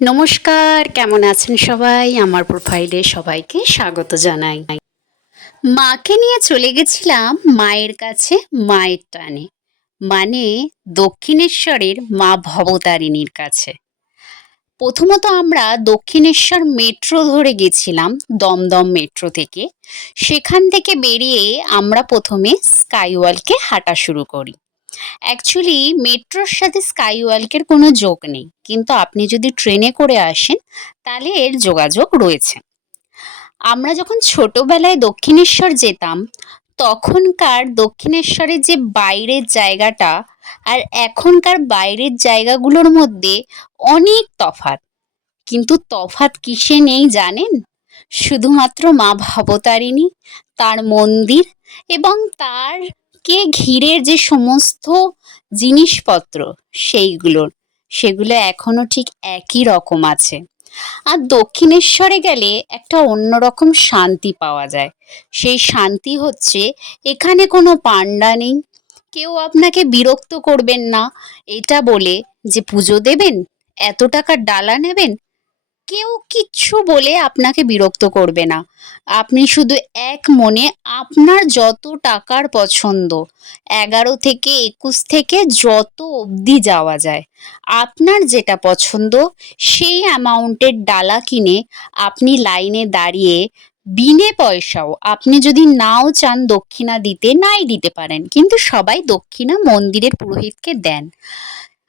নমস্কার, কেমন আছেন সবাই? আমার প্রোফাইলে সবাইকে স্বাগত জানাই। মাকে নিয়ে চলে গেছিলাম মায়ের কাছে মায়ের টানে। মানে দক্ষিণেশ্বরের মা ভবতারিণীর কাছে। প্রথমত আমরা দক্ষিণেশ্বর মেট্রো ধরে গেছিলাম, দমদম মেট্রো থেকে। সেখান থেকে বেরিয়ে আমরা প্রথমে স্কাইওয়ালকে হাঁটা শুরু করি। অ্যাকচুয়ালি মেট্রোর সাথে স্কাইওয়ার্ল্ডের কোনো যোগ নেই, কিন্তু আপনি যদি ট্রেনে করে আসেন তাহলে এর যোগাযোগ রয়েছে। আমরা যখন ছোটবেলায় দক্ষিণেশ্বর যেতাম, তখনকার দক্ষিণেশ্বরের যে বাইরের জায়গাটা আর এখনকার বাইরের জায়গাগুলোর মধ্যে অনেক তফাৎ। কিন্তু তফাৎ কিসে নেই জানেন? শুধুমাত্র মা ভবতারিণী, তার মন্দির এবং তারকে ঘিরে যে সমস্ত জিনিসপত্র সেগুলো এখনো ঠিক একই রকম আছে। আর দক্ষিণেশ্বরে গেলে একটা অন্যরকম শান্তি পাওয়া যায়। সেই শান্তি হচ্ছে এখানে কোনো পান্ডা নেই, কেউ আপনাকে বিরক্ত করবেন না এটা বলে যে পুজো দেবেন, এত টাকার ডালা নেবেন। কেউ কিচ্ছু বলে আপনাকে বিরক্ত করবে না। আপনি শুধু এক মনে আপনার যত টাকার পছন্দ, 11 থেকে 21 থেকে যত অবধি যাওয়া যায়, আপনার যেটা পছন্দ সেই অ্যামাউন্টের ডালা কিনে আপনি লাইনে দাঁড়িয়ে বিনে পয়সাও, আপনি যদি নাও চান দক্ষিণা দিতে, নাই দিতে পারেন, কিন্তু সবাই দক্ষিণা মন্দিরের পুরোহিতকে দেন।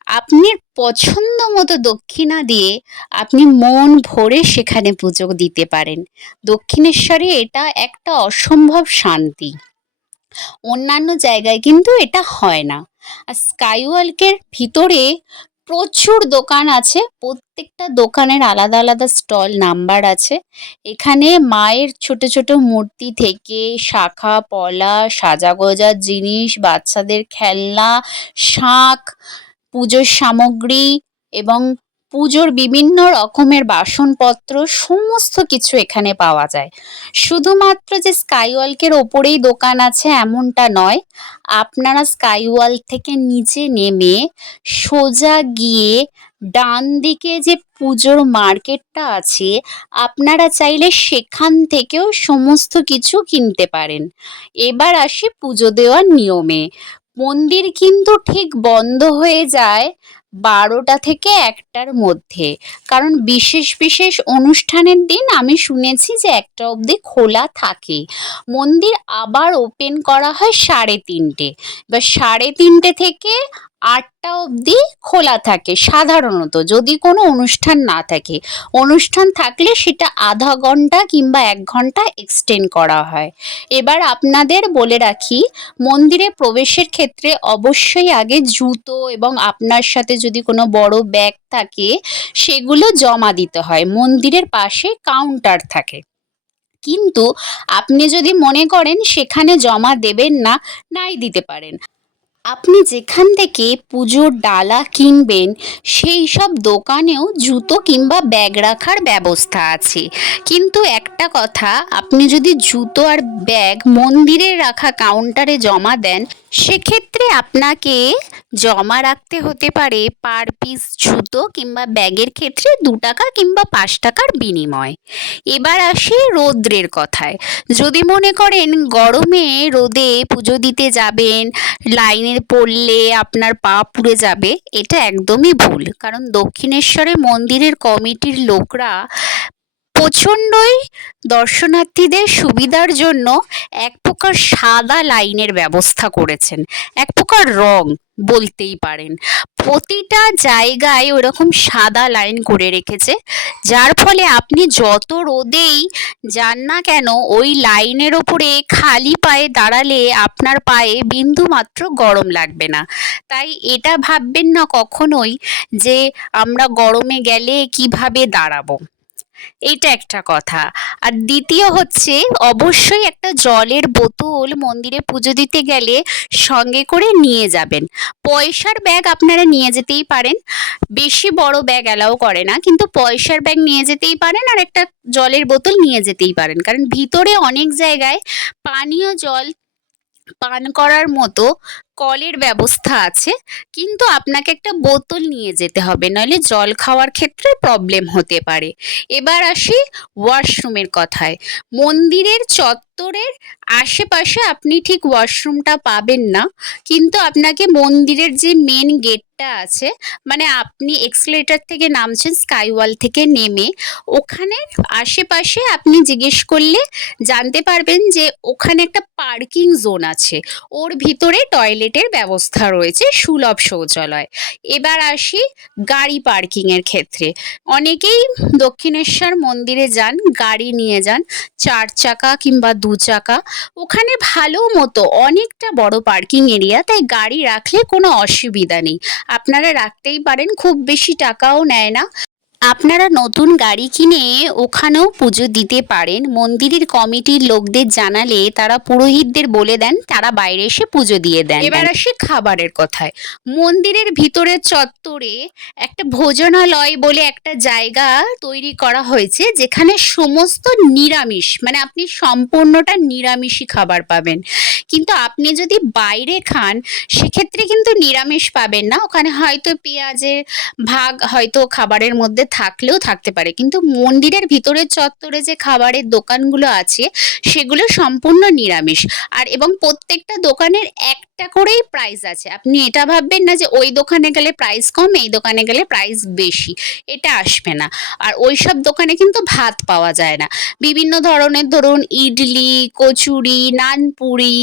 আপনি পছন্দ মতো দক্ষিণা দিয়ে আপনি মন ভরে সেখানে পুজো দিতে পারেন। দক্ষিণেশ্বরে এটা একটা অসম্ভব শান্তি। অন্যান্য জায়গায় কিন্তু এটা হয় না। আর স্কাইওয়ার্ল্ডের ভিতরে প্রচুর দোকান আছে, প্রত্যেকটা দোকানের আলাদা আলাদা স্টল নাম্বার আছে। এখানে মায়ের ছোট ছোট মূর্তি থেকে শাখা পলা, সাজাগোজার জিনিস, বাচ্চাদের খেলনা, শাঁখ, পুজোর সামগ্রী এবং পুজোর বিভিন্ন রকমের বাসনপত্র সমস্ত কিছু এখানে পাওয়া যায়। শুধুমাত্র যে স্কাইওয়ার্ল্ডের ওপরেই দোকান আছে এমনটা নয়। আপনারা স্কাইওয়ার্ল্ড থেকে নিচে নেমে সোজা গিয়ে ডান দিকে যে পুজোর মার্কেটটা আছে, আপনারা চাইলে সেখান থেকেও সমস্ত কিছু কিনতে পারেন। এবার আসি পুজো দেওয়ার নিয়মে। মন্দির কিন্তু ঠিক বন্ধ হয়ে যায় 12টা থেকে 1টার মধ্যে, কারণ বিশেষ বিশেষ অনুষ্ঠানের দিন আমি শুনেছি যে 1টা অবধি খোলা থাকে। মন্দির আবার ওপেন করা হয় 3:30। এবার 3:30 থেকে 8টা অবধি খোলা থাকে সাধারণত, যদি কোনো অনুষ্ঠান না থাকে। অনুষ্ঠান থাকলে সেটা আধা ঘন্টা কিংবা 1 ঘন্টা এক্সটেন্ড করা হয়। এবার আপনাদের বলে রাখি, মন্দিরে প্রবেশের ক্ষেত্রে অবশ্যই আগে জুতো এবং আপনার সাথে যদি কোনো বড় ব্যাগ থাকে সেগুলো জমা দিতে হয়। মন্দিরের পাশে কাউন্টার থাকে, কিন্তু আপনি যদি মনে করেন সেখানে জমা দেবেন না, নাই দিতে পারেন। আপনি যেখান থেকে পুজোর ডালা কিনবেন সেই সব দোকানেও জুতো কিংবা ব্যাগ রাখার ব্যবস্থা আছে। কিন্তু একটা কথা, আপনি যদি জুতো আর ব্যাগ মন্দিরে রাখা কাউন্টারে জমা দেন, সেক্ষেত্রে আপনাকে জমা রাখতে হতে পারে পার পিস জুতো কিংবা ব্যাগের ক্ষেত্রে 2 টাকা কিংবা 5 টাকার বিনিময়। এবার আসি রৌদ্রের কথায়। যদি মনে করেন গরমে রোদে পুজো দিতে যাবেন, লাইনে পড়লে আপনার পা পুড়ে যাবে, এটা একদমই ভুল। কারণ দক্ষিণেশ্বরে মন্দিরের কমিটির লোকরা প্রচণ্ডই দর্শনার্থীদের সুবিধার জন্য এক প্রকার সাদা লাইনের ব্যবস্থা করেছেন, এক প্রকার রং বলতেই পারেন। প্রতিটা জায়গায় ওরকম সাদা লাইন করে রেখেছে, যার ফলে আপনি যত রোদেই যান না কেন ওই লাইনের ওপরে খালি পায়ে দাঁড়ালে আপনার পায়ে বিন্দুমাত্র গরম লাগবে না। তাই এটা ভাববেন না কখনোই যে আমরা গরমে গেলে কিভাবে দাঁড়াবো, এইটা একটা কথা। আর দ্বিতীয় হচ্ছে, অবশ্যই একটা জলের বোতল মন্দিরে পুজো দিতে গেলে সঙ্গে করে নিয়ে যাবেন। পয়সার ব্যাগ আপনারা নিয়ে যেতেই পারেন, বেশি বড় ব্যাগ অ্যালাউ করে না, কিন্তু পয়সার ব্যাগ নিয়ে যেতেই পারেন আর একটা জলের বোতল নিয়ে যেতেই পারেন। কারণ ভিতরে অনেক জায়গায় পানীয় জল পান করার মতো কলের ব্যবস্থা আছে, কিন্তু আপনাকে একটা বোতল নিয়ে যেতে হবে, নইলে জল খাওয়ার ক্ষেত্রে প্রবলেম হতে পারে। এবার আসি ওয়াশরুমের কথায়। মন্দিরের চত্বরের আশেপাশে আপনি ঠিক ওয়াশরুমটা পাবেন না, কিন্তু আপনাকে মন্দিরের যে মেন গেটটা আছে, মানে আপনি এক্সেলেটর থেকে নামছেন, স্কাইওয়াল থেকে নেমে ওখানে আশেপাশে আপনি জিজ্ঞেস করলে জানতে পারবেন যে ওখানে একটা পার্কিং জোন আছে, ওর ভিতরে টয়লেটের ব্যবস্থা রয়েছে, সুলভ শৌচালয়। এবার আসি গাড়ি পার্কিংয়ের ক্ষেত্রে। অনেকেই দক্ষিণেশ্বর মন্দিরে যান, গাড়ি নিয়ে যান, 4 চাকা কিংবা 2 চাকা। ওখানে ভালো মতো অনেকটা বড় পার্কিং এরিয়া, তাই গাড়ি রাখলে কোনো অসুবিধা নেই, আপনারা রাখতেই পারেন, খুব বেশি টাকাও নেয় না। আপনারা নতুন গাড়ি কিনে ওখানেও পুজো দিতে পারেন। মন্দিরের কমিটির লোকদের জানালে তারা পুরোহিতদের বলে দেন, তারা বাইরে এসে পুজো দিয়ে দেন। এবার আসি খাবারের কথায়। মন্দিরের ভিতরের চত্বরে একটা ভোজনালয় বলে একটা জায়গা তৈরি করা হয়েছে, যেখানে সমস্ত নিরামিষ, মানে আপনি সম্পূর্ণটা নিরামিষই খাবার পাবেন। কিন্তু আপনি যদি বাইরে খান সেক্ষেত্রে কিন্তু নিরামিষ পাবেন না, ওখানে হয়তো পেঁয়াজের ভাগ হয়তো খাবারের মধ্যে থাকলেও থাকতে পারে, কিন্তু মন্দিরের ভিতরের চত্বরে যে খাবারের দোকানগুলো আছে সেগুলো সম্পূর্ণ নিরামিষ। আর এবং প্রত্যেকটা দোকানের একটা করেই প্রাইস আছে, আপনি এটা ভাববেন না যে ওই দোকানে গেলে প্রাইস কম, এই দোকানে গেলে প্রাইস বেশি, এটা আসবে না। আর ওই সব দোকানে কিন্তু ভাত পাওয়া যায় না, বিভিন্ন ধরনের, ধরুন ইডলি, কচুরি, নানপুরি,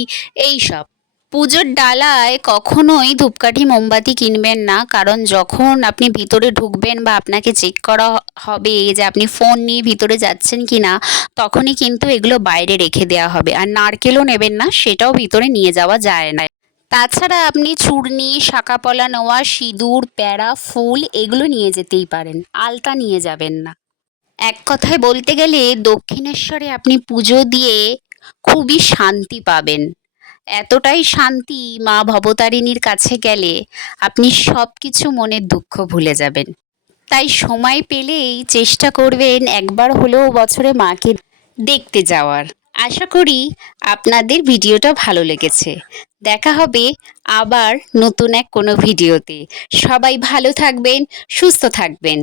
এইসব। পুজোর ডালায় কখনোই ধূপকাঠি মোমবাতি কিনবেন না, কারণ যখন আপনি ভিতরে ঢুকবেন বা আপনাকে চেক করা হবে যে আপনি ফোন নিয়ে ভিতরে যাচ্ছেন কি না, তখনই কিন্তু এগুলো বাইরে রেখে দেওয়া হবে। আর নারকেলও নেবেন না, সেটাও ভিতরে নিয়ে যাওয়া যায় না। তাছাড়া আপনি চূর্ণি, শাঁকাপলা নোয়া, সিঁদুর, প্যাড়া, ফুল এগুলো নিয়ে যেতেই পারেন, আলতা নিয়ে যাবেন না। এক কথায় বলতে গেলে দক্ষিণেশ্বরে আপনি পুজো দিয়ে খুবই শান্তি পাবেন। এতটাই শান্তি, মা ভবতারিণীর কাছে গেলে আপনি সব কিছু মনের দুঃখ ভুলে যাবেন। তাই সময় পেলেই চেষ্টা করবেন একবার হলেও বছরে মাকে দেখতে যাওয়ার। আশা করি আপনাদের ভিডিওটা ভালো লেগেছে। দেখা হবে আবার নতুন এক কোনো ভিডিওতে। সবাই ভালো থাকবেন, সুস্থ থাকবেন।